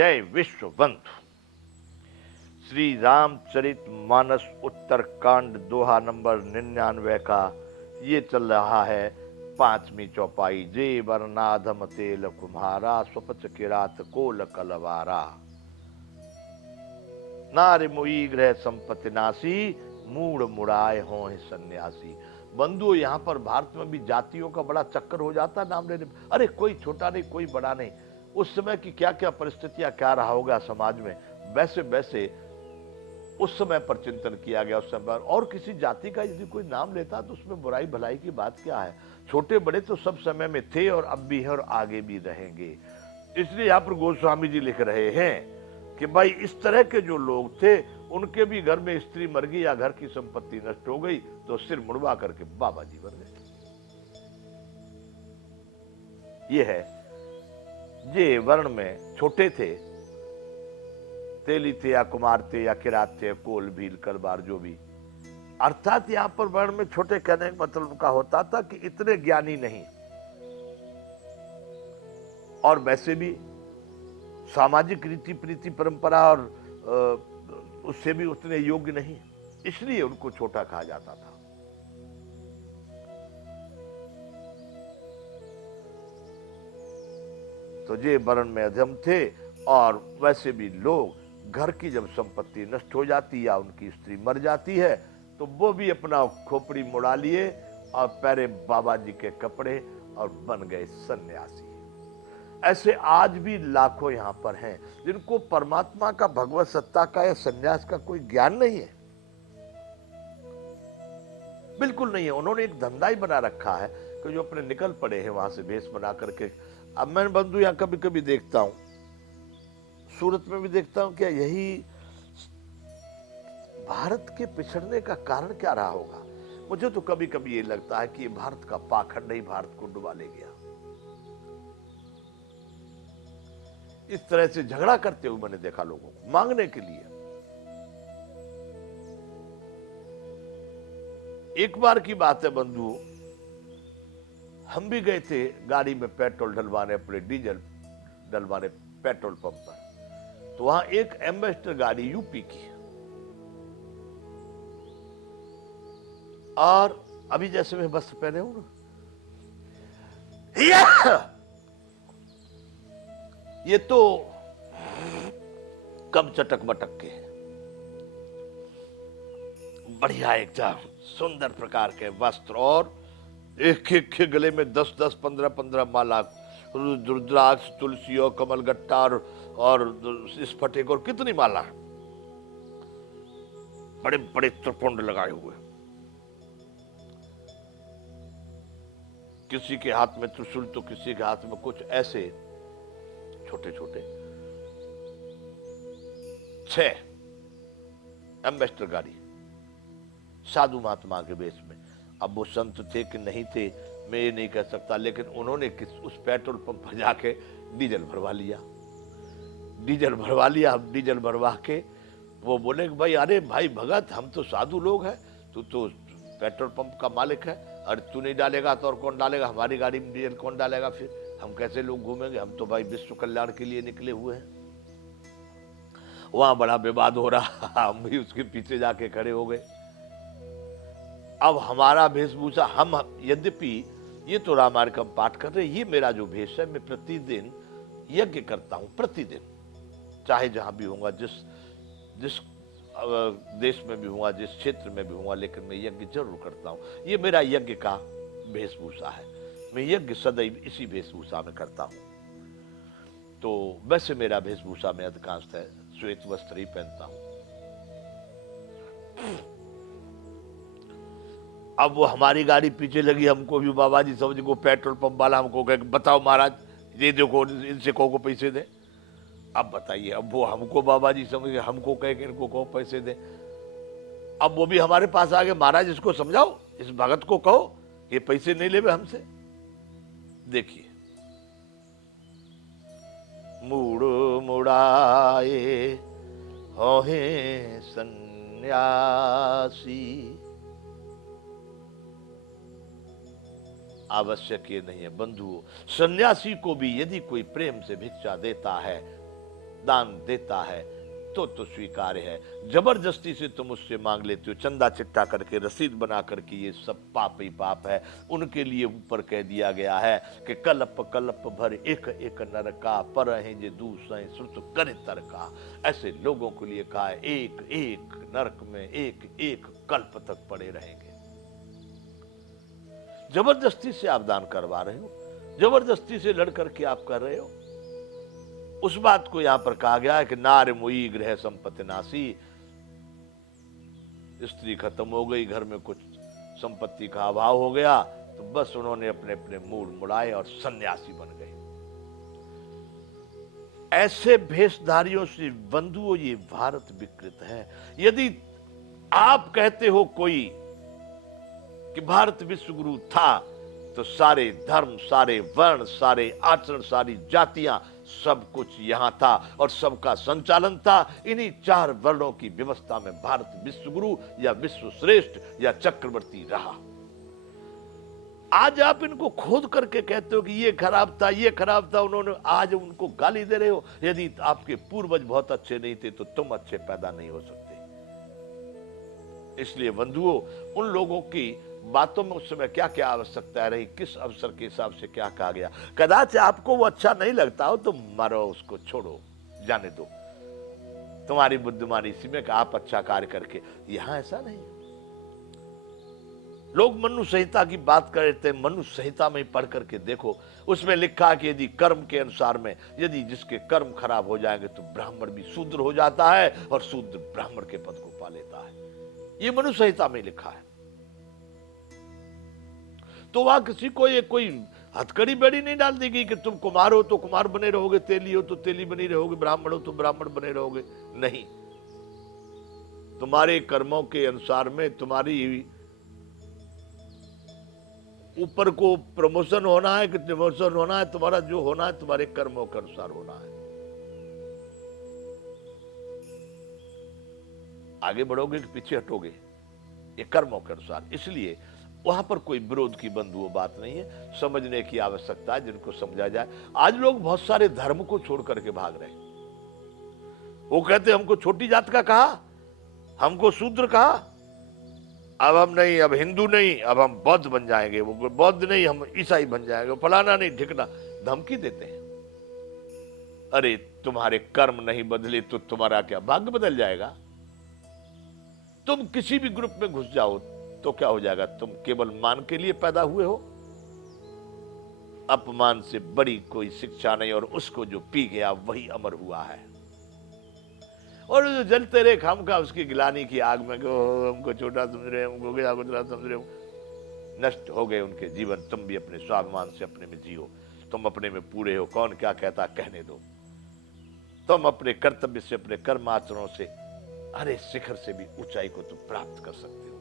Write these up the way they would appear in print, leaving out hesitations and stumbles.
जय विश्वबंधु। श्री रामचरित मानस उत्तरकांड दोहा नंबर 99 का ये चल रहा है 5वीं चौपाई। जे वर्णाधम तेल कुम्हारा स्वपच किरात कोल कलवारा। नारि मुई ग्रह संपत्ति नासी मूड मुड़ाए हो सन्यासी। बंधु, यहाँ पर भारत में भी जातियों का बड़ा चक्कर हो जाता नाम लेने। अरे कोई छोटा नहीं, कोई बड़ा नहीं। उस समय की क्या क्या परिस्थितियां, क्या रहा होगा समाज में, वैसे वैसे उस समय पर चिंतन किया गया। उस समय पर और किसी जाति का यदि कोई नाम लेता तो उसमें बुराई भलाई की बात क्या है। छोटे बड़े तो सब समय में थे और अब भी है और आगे भी रहेंगे। इसलिए यहाँ पर गोस्वामी जी लिख रहे हैं कि भाई इस तरह के जो लोग थे उनके भी घर में स्त्री मर गई या घर की संपत्ति नष्ट हो गई तो सिर मुड़वा करके बाबा जी बन गए। ये है जे वर्ण में छोटे थे, तेली थे या कुमार थे या किरात थे, कोल भील कलवार जो भी। अर्थात यहां पर वर्ण में छोटे कहने का मतलब उनका होता था कि इतने ज्ञानी नहीं और वैसे भी सामाजिक रीति प्रीति परंपरा और उससे भी उतने योग्य नहीं, इसलिए उनको छोटा कहा जाता था। तो ये वर्ण में अधम थे और वैसे भी लोग घर की जब संपत्ति नष्ट हो जाती या उनकी स्त्री मर जाती है तो वो भी अपना खोपड़ी मुड़ा लिए और पहरे बाबा जी के कपड़े और बन गए सन्यासी। ऐसे आज भी लाखों यहां पर हैं जिनको परमात्मा का, भगवत सत्ता का या सन्यास का कोई ज्ञान नहीं है, बिल्कुल नहीं है। उन्होंने एक धंधा ही बना रखा है कि जो अपने निकल पड़े हैं वहां से भेष बना करके। अब मैं बंधु यहां कभी कभी देखता हूं, सूरत में भी देखता हूं, क्या यही भारत के पिछड़ने का कारण क्या रहा होगा। मुझे तो कभी कभी ये लगता है कि ये भारत का पाखंड ही भारत को डुबा ले गया। इस तरह से झगड़ा करते हुए मैंने देखा लोगों को मांगने के लिए। एक बार की बात है बंधु, हम भी गए थे गाड़ी में पेट्रोल डलवाने, अपने डीजल डलवाने पेट्रोल पंप पर। तो वहां एक एम्बेसडर गाड़ी यूपी की, और अभी जैसे मैं वस्त्र पहने हूं ना, ये तो कब चटक बटक के बढ़िया एकदम सुंदर प्रकार के वस्त्र और एक एक के गले में 10-10, 15-15 माला, रुद्राक्ष, तुलसी और कमलगट्टा और स्फटिक और कितनी माला, बड़े बड़े त्रिपुंड लगाए हुए। किसी के हाथ में त्रिशूल तो किसी के हाथ में कुछ ऐसे छोटे छोटे। 6 एम्बेसडर गाड़ी, साधु महात्मा के वेश में। अब वो संत थे कि नहीं थे मैं ये नहीं कह सकता, लेकिन उन्होंने उस पेट्रोल पंप पर जाके डीजल भरवा लिया। अब डीजल भरवा के वो बोले कि भाई, अरे भाई भगत, हम तो साधु लोग हैं, तू तो पेट्रोल पंप का मालिक है, अरे तू नहीं डालेगा तो और कौन डालेगा, हमारी गाड़ी में डीजल कौन डालेगा, फिर हम कैसे लोग घूमेंगे, हम तो भाई विश्व कल्याण के लिए निकले हुए हैं। वहां बड़ा विवाद हो रहा, हम भी उसके पीछे जाके खड़े हो गए। अब हमारा वेशभूषा, हम यद्यपि ये तो रामायण का पाठ कर रहे, ये मेरा जो भेष है, मैं प्रतिदिन यज्ञ करता हूं, प्रतिदिन, चाहे जहां भी होऊंगा, जिस देश में भी हुआ, जिस क्षेत्र में भी हुआ, लेकिन मैं यज्ञ जरूर करता हूं। ये मेरा यज्ञ का वेशभूषा है। मैं यज्ञ सदैव इसी वेशभूषा में करता हूं। तो वैसे मेरा वेशभूषा में अधिकांश है श्वेत वस्त्र ही पहनता हूं। अब वो हमारी गाड़ी पीछे लगी, हमको भी बाबा जी समझ को, पेट्रोल पंप वाला हमको कहे बताओ महाराज, ये देखो इनसे कहो को पैसे दे। अब बताइए, अब वो हमको बाबा जी समझ, हमको कहे कि इनको कहो पैसे दे। अब वो भी हमारे पास आ गए, महाराज इसको समझाओ, इस भगत को कहो ये पैसे नहीं ले हमसे। देखिए, मूड मुड़ाए होहे सन्यासी। आवश्यक ये नहीं है बंधुओं, सन्यासी को भी यदि कोई प्रेम से भिक्षा देता है दान देता है तो स्वीकार्य है। जबरदस्ती से तुम उससे मांग लेते हो, चंदा चिट्ठा करके, रसीद बना करके, ये सब पाप ही पाप है। उनके लिए ऊपर कह दिया गया है कि कल्प कल्प भर एक एक नरका, पर हैं जे दूसरे श्रुत करे तरका। ऐसे लोगों के लिए कहा है एक एक नरक में एक एक कल्प तक पड़े रहेंगे। जबरदस्ती से आप दान करवा रहे हो, जबरदस्ती से लड़ करके आप कर रहे हो। उस बात को यहां पर कहा गया है कि नार मुई गृह संपत्ति नासी। स्त्री खत्म हो गई, घर में कुछ संपत्ति का अभाव हो गया, तो बस उन्होंने अपने अपने मूल मुड़ाए और सन्यासी बन गए। ऐसे भेषधारियों से बंधुओं ये भारत विकृत है। यदि आप कहते हो कोई कि भारत विश्व गुरु था, तो सारे धर्म, सारे वर्ण, सारे आचरण, सारी जातियां, सब कुछ यहां था और सबका संचालन था इन्हीं 4 वर्णों की व्यवस्था में। भारत विश्व गुरु या विश्व श्रेष्ठ या चक्रवर्ती रहा। आज आप इनको खोद करके कहते हो कि ये खराब था, ये खराब था, उन्होंने, आज उनको गाली दे रहे हो। यदि आपके पूर्वज बहुत अच्छे नहीं थे तो तुम अच्छे पैदा नहीं हो सकते। इसलिए बंधुओं, उन लोगों की बातों में उस समय क्या क्या आवश्यकता रही, किस अवसर के हिसाब से क्या कहा गया। कदाच आपको वो अच्छा नहीं लगता हो तो मरो, उसको छोड़ो, जाने दो, तुम्हारी बुद्धिमानी इसी में कि आप अच्छा कार्य करके। यहां ऐसा नहीं। लोग मनु संहिता की बात करते हैं, मनु संहिता में पढ़ करके देखो, उसमें लिखा कि यदि कर्म के अनुसार में, यदि जिसके कर्म खराब हो जाएंगे तो ब्राह्मण भी शूद्र हो जाता है और शूद्र ब्राह्मण के पद को पा लेता है। ये मनु संहिता में लिखा है। तो वहां किसी को ये कोई हथकड़ी बेड़ी नहीं डाल देगी कि तुम कुमार हो तो कुमार बने रहोगे, तेली हो तो तेली बनी रहोगे, ब्राह्मण हो तो ब्राह्मण बने रहोगे। नहीं, तुम्हारे कर्मों के अनुसार में तुम्हारी ऊपर को प्रमोशन होना है कि डिमोशन होना है, तुम्हारा जो होना है तुम्हारे कर्मों के अनुसार होना है। आगे बढ़ोगे कि पीछे हटोगे, ये कर्मों के अनुसार। इसलिए वहां पर कोई विरोध की बंधुओं बात नहीं है, समझने की आवश्यकता है, जिनको समझा जाए। आज लोग बहुत सारे धर्म को छोड़ करके भाग रहे हैं। वो कहते हमको छोटी जात का कहा, हमको शूद्र कहा, अब हम नहीं, अब हिंदू नहीं, अब हम बौद्ध बन जाएंगे, वो बौद्ध नहीं हम ईसाई बन जाएंगे, फलाना नहीं ढिकना, धमकी देते हैं। अरे तुम्हारे कर्म नहीं बदले तो तुम्हारा क्या भाग्य बदल जाएगा? तुम किसी भी ग्रुप में घुस जाओ तो क्या हो जाएगा? तुम केवल मान के लिए पैदा हुए हो। अपमान से बड़ी कोई शिक्षा नहीं, और उसको जो पी गया वही अमर हुआ है। और जो जलते रहे खामखा उसकी गिलानी की आग में, हमको छोटा समझ रहे, हमको गया गुजरा समझ रहे हो, नष्ट हो गए उनके जीवन। तुम भी अपने स्वाभिमान से अपने में जियो, तुम अपने में पूरे हो, कौन क्या कहता कहने दो। तुम अपने कर्तव्य से, अपने कर्म आचरणों से, अरे शिखर से भी ऊंचाई को तुम प्राप्त कर सकते हो।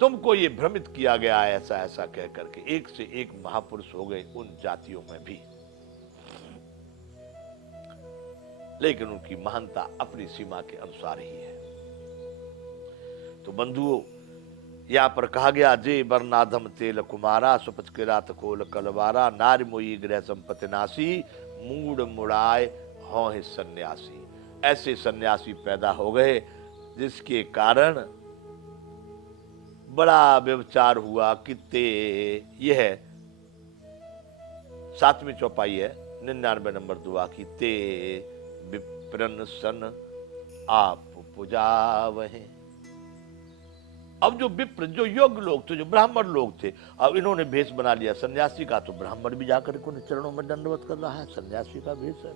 तुमको ये भ्रमित किया गया है ऐसा ऐसा कह करके। एक से एक महापुरुष हो गए उन जातियों में भी, लेकिन उनकी महानता अपनी सीमा के अनुसार ही है। तो बंधुओं, यहां पर कहा गया, जे बरनाधम तेल कुमारा, सुपच के रात खोल कलवारा, नारी मोई गृह संपत्ति नासी, मूड मुड़ाए हों सन्यासी। ऐसे सन्यासी पैदा हो गए जिसके कारण बड़ा व्यभिचार हुआ। कितने, यह 7वीं चौपाई है, 99 नंबर दुआ की, ते विप्रन सन आप पुजावहे। अब जो विप्र, जो योग्य लोग थे, जो ब्राह्मण लोग थे, अब इन्होंने भेष बना लिया सन्यासी का, तो ब्राह्मण भी जाकर के उन्हें चरणों में दंडवत कर रहा है। सन्यासी का भेष है,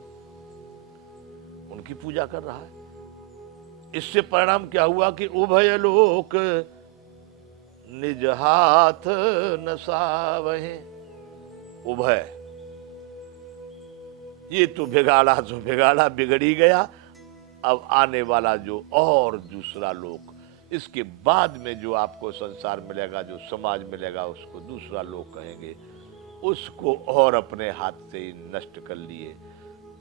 उनकी पूजा कर रहा है। इससे परिणाम क्या हुआ कि उभय लोक निज हाथ नसावहे। उभय, ये तो बिगाड़ा, जो बिगाड़ा बिगड़ ही गया। अब आने वाला जो और दूसरा लोक, इसके बाद में जो आपको संसार मिलेगा, जो समाज मिलेगा, उसको दूसरा लोक कहेंगे। उसको और अपने हाथ से ही नष्ट कर लिए।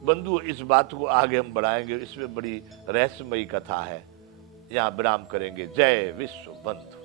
बंधु, इस बात को आगे हम बढ़ाएंगे, इसमें बड़ी रहस्यमयी कथा है। यहां विराम करेंगे। जय विश्व बंधु।